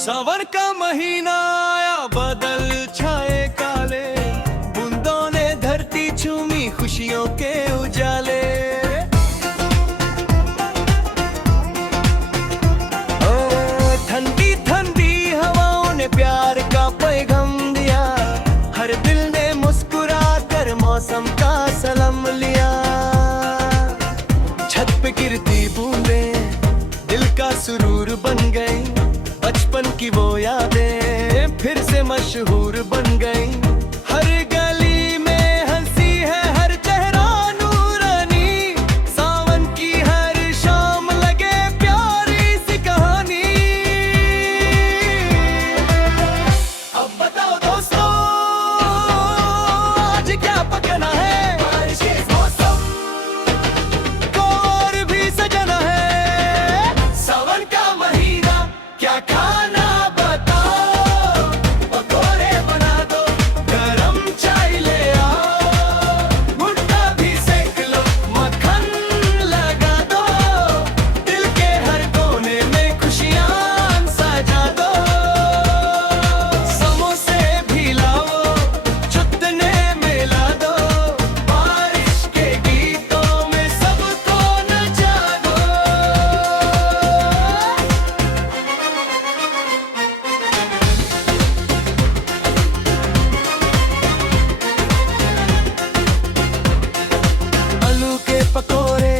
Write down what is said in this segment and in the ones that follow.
सावन का महीना आया, बादल छाए काले, बूंदों ने धरती चूमी खुशियों के उजाले। ओ ठंडी ठंडी हवाओं ने प्यार का पैगाम दिया, हर दिल ने मुस्कुरा कर मौसम का सलाम लिया। छत पे गिरती बूंदें दिल का सुरूर बन गई, बचपन की वो यादें फिर से मशहूर बन गई। हर गली में हंसी है, हर चेहरा नूरानी, सावन की हर शाम लगे प्यारी सी कहानी। अब बताओ दोस्तों, आज क्या पकना है, बारिश के मौसम को और भी सजना है। सावन का महीना क्या खाना पकोड़े,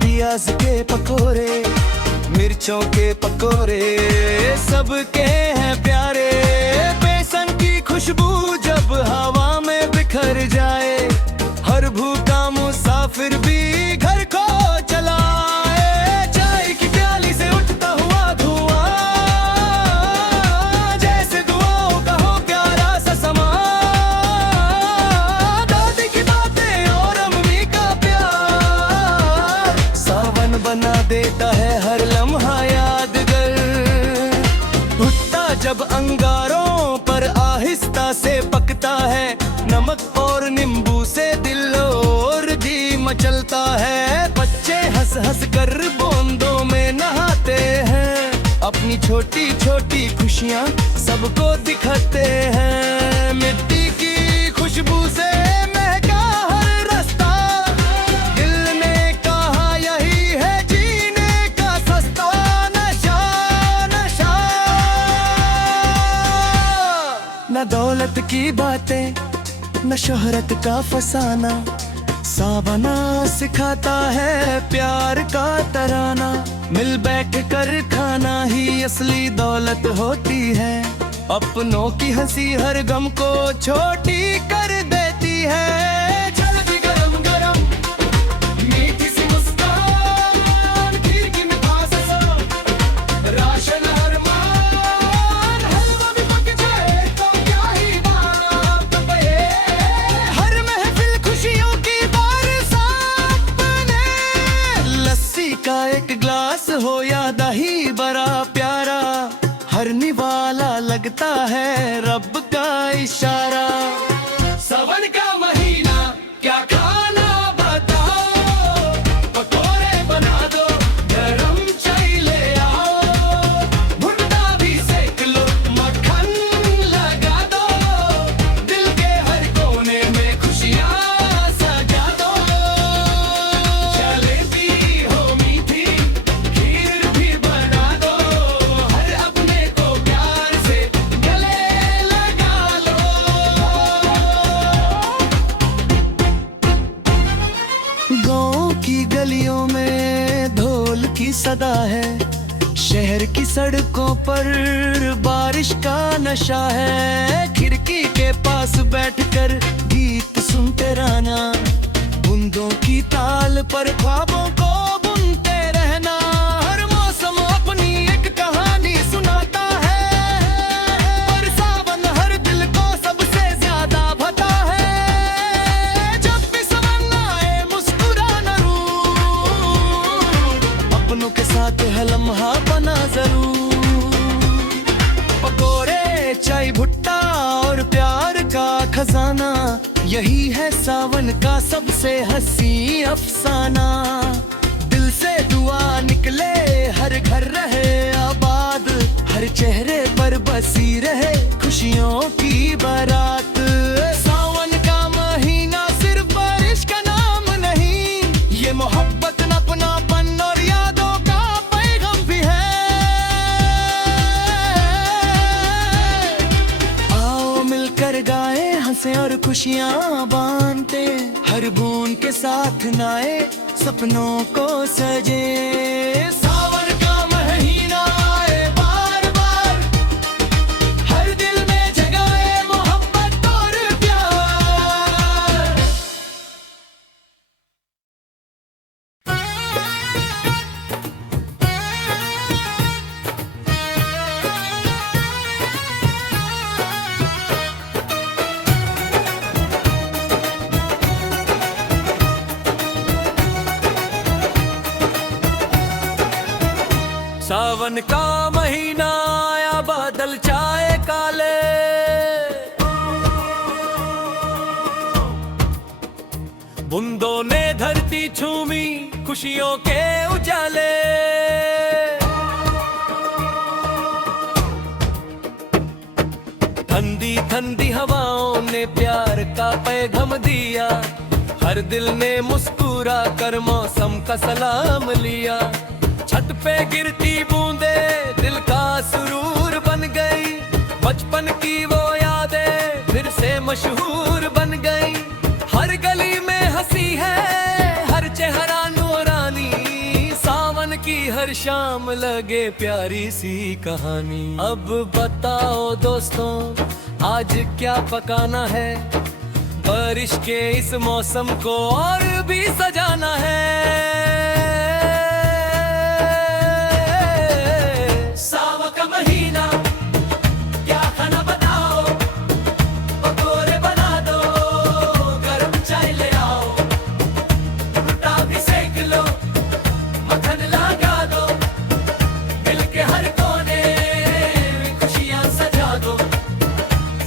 प्याज के पकोड़े, मिर्चों के पकोड़े, सबके हैं प्यारे। बेसन की खुशबू जब हवा में बिखर जाए, हर भूखा मुसाफिर भी घर को चलाए। चाय की प्याली से उठता हुआ धुआं, जैसे दुआओं का हो प्यारा सा समा। दादी की बातें और अम्मी का प्यार, सावन बना देता है हर लम्हा यादगार। भुट्टा जब अंगारों पर आहिस्ता से पकता है, नमक और नींबू से दिल और जी मचलता है। बच्चे हंस हंस कर बूंदों में नहाते हैं, अपनी छोटी छोटी खुशियाँ सबको दिखाते हैं। मिट्टी की खुशबू से महका हर रास्ता, दिल ने कहा यही है जीने का सस्ता। नशा नशा न दौलत की बातें, न शोहरत का फसाना, सावना सिखाता है प्यार का तराना। मिल बैठ कर खाना ही असली दौलत होती है, अपनों की हंसी हर गम को छोटी कर देती है। जल्दी गरम गरम मीठी सी मुस्कान, खीर की मिठास सा, राशन हर मान, हलवा भी पक जाए तो क्या ही बात बहे। हर महफिल खुशियों की बरसात बने, लस्सी का एक ग्लास हो या दही बड़ा प्यारा, हर निवाला लगता है रब का इशारा। सावन का महीना क्या खाना बताओ, पकोड़े बना दो, गरम चाय ले आओ, भुट्टा भी सेक लो, मक्खन लगा दो, दिल के हर कोने में खुशियाँ सजा दो। जलेबी हो मीठी, खीर भी बना दो, हर अपने को प्यार से गले लगा लो। गाँव की गलियों में ढोल की सदा है, शहर की सड़कों पर बारिश का नशा है। खिड़की के पास बैठकर गीत सुनते रहना, बूंदों की ताल पर ख्वाबों को बुनते रहना। हर मौसम अपनी एक कहानी सुनाता है, और सावन हर दिल को सबसे ज्यादा भाता है। जब भी सावन आए मुस्कुराना रूर, अपनों के साथ है लम्हा बना जरूर। पकोड़े, चाय, भुट्टा और प्यार का खजाना, यही है सावन का सबसे हंसी अफसाना। दिल से दुआ निकले, हर घर रहे आबाद, हर चेहरे खुशियों की बारात। सावन का महीना सिर्फ बारिश का नाम नहीं, ये मोहब्बत अपनापन और यादों का पैगाम भी है। आओ मिलकर गाए, हंसे और खुशियाँ बांटते, हर बूंद के साथ नाए, सपनों को सजे। सावन का महीना आए बार बार, हर दिल में जगाए मोहब्बत और प्यार। सावन का महीना आया, बादल छाए काले, बूंदों ने धरती छूमी, खुशियों के उजाले। ठंडी ठंडी हवाओं ने प्यार का पैगाम दिया, हर दिल ने मुस्कुरा कर मौसम का सलाम लिया। छत पे गिरती बूंदे दिल का सुरूर बन गई, बचपन की वो यादें फिर से मशहूर बन गई। हर गली में हंसी है, हर चेहरा नूरानी, सावन की हर शाम लगे प्यारी सी कहानी। अब बताओ दोस्तों, आज क्या पकाना है, बारिश के इस मौसम को और भी सजाना है।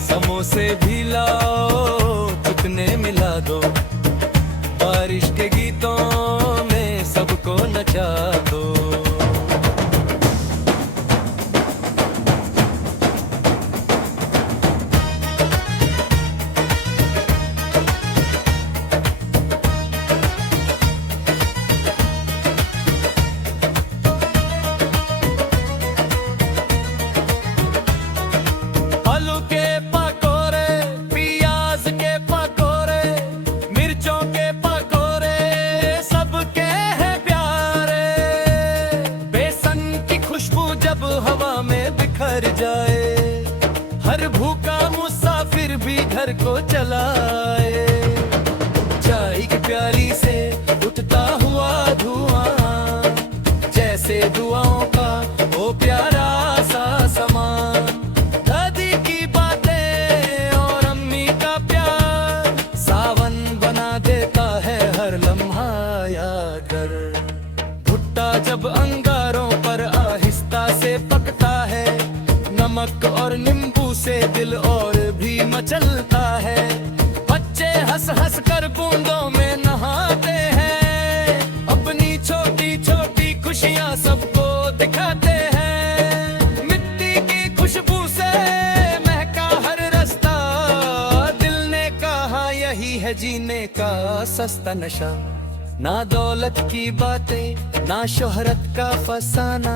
समोसे भी लाओ, चुटने मिला दो, बारिश के गीतों में सबको नचा दो। जाए, हर भूखा मुसाफिर भी घर को चलाए। चाय की प्याली से उठता हुआ धुआं, जैसे दुआओं का वो प्यारा सा समान। दादी की बातें और अम्मी का प्यार, सावन बना देता है हर लम्हा यादगार। भुट्टा जब अंगारों पर आहिस्ता से पकता है, नमक और नींबू से दिल और भी मचलता है। बच्चे हंस हंस कर बूंदों में नहाते हैं, अपनी छोटी छोटी खुशियाँ सबको दिखाते हैं। मिट्टी की खुशबू से महका हर रास्ता, दिल ने कहा यही है जीने का सस्ता नशा। ना दौलत की बातें, ना शोहरत का फसाना,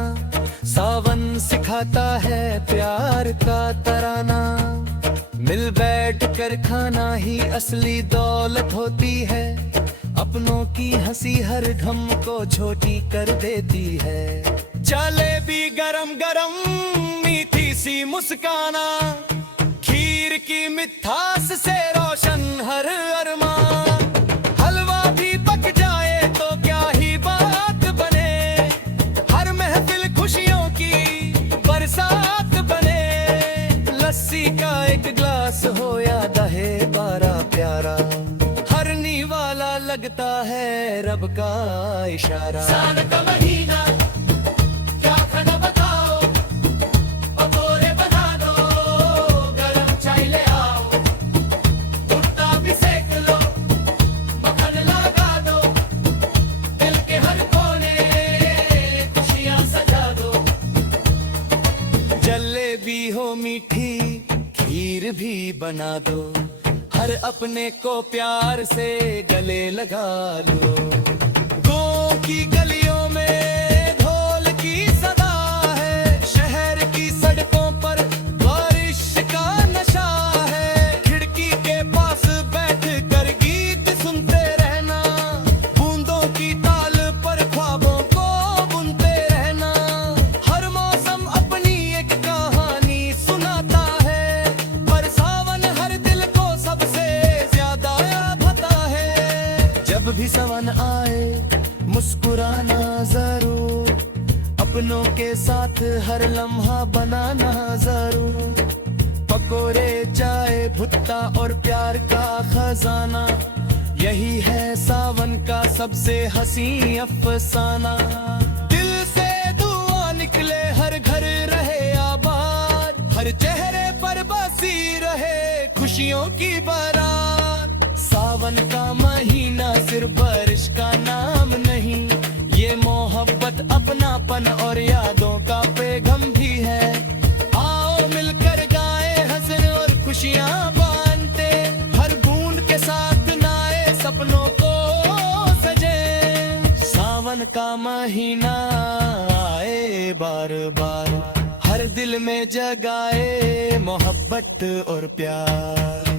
सावन सिखाता है प्यार का तराना। मिल बैठ कर खाना ही असली दौलत होती है, अपनों की हंसी हर गम को छोटी कर देती है। जलेबी गरम गरम मीठी सी मुस्काना, खीर की मिठास से रोशन हर अरमान। हलवा भी पक जाए तो क्या ही बात बने, हर महफिल खुशियों की बरसात बने। लस्सी का एक गिलास हो या दहे बारा प्यारा, हर निवाला लगता है रब का इशारा। सावन का महीना क्या खाना बताओ, पकोड़े बना दो, गरम चाय ले आओ, भुट्टा भी सेक लो, मक्खन लगा दो, दिल के हर कोने खुशियाँ सजा दो। जलेबी हो मीठी, खीर बना दो, हर अपने को प्यार से गले लगा लो। गाँव की गलियों में ढोल की सदा है, शहर की सड़कों पर बारिश का नशा है। खिड़की के पास बैठ कर गीत सुनते रहना, बूंदों की ताल पर ख्वाबों को बुनते रहना। हर मौसम अपनी एक कहानी सुनाता है, पर सावन हर दिल को सबसे ज्यादा याद आता है। जब भी सावन आए मुस्कुराना जरूर, अपनों के साथ हर लम्हा बनाना जरूर। पकोड़े, चाय, भुट्टा और प्यार का खजाना, यही है सावन का सबसे हसी अफसाना। दिल से दुआ निकले, हर घर रहे आबाद, हर चेहरे पर बसी रहे खुशियों की बारात। सावन का महीना सिर्फ बारिश का नाम नहीं, ये मोहब्बत, अपनापन और यादों का पैगाम भी है। आओ मिलकर गाए, हंसे और खुशियां बांटते, हर बूंद के साथ नाए सपनों को सजे। सावन का महीना आए बार बार, हर दिल में जगाए मोहब्बत और प्यार।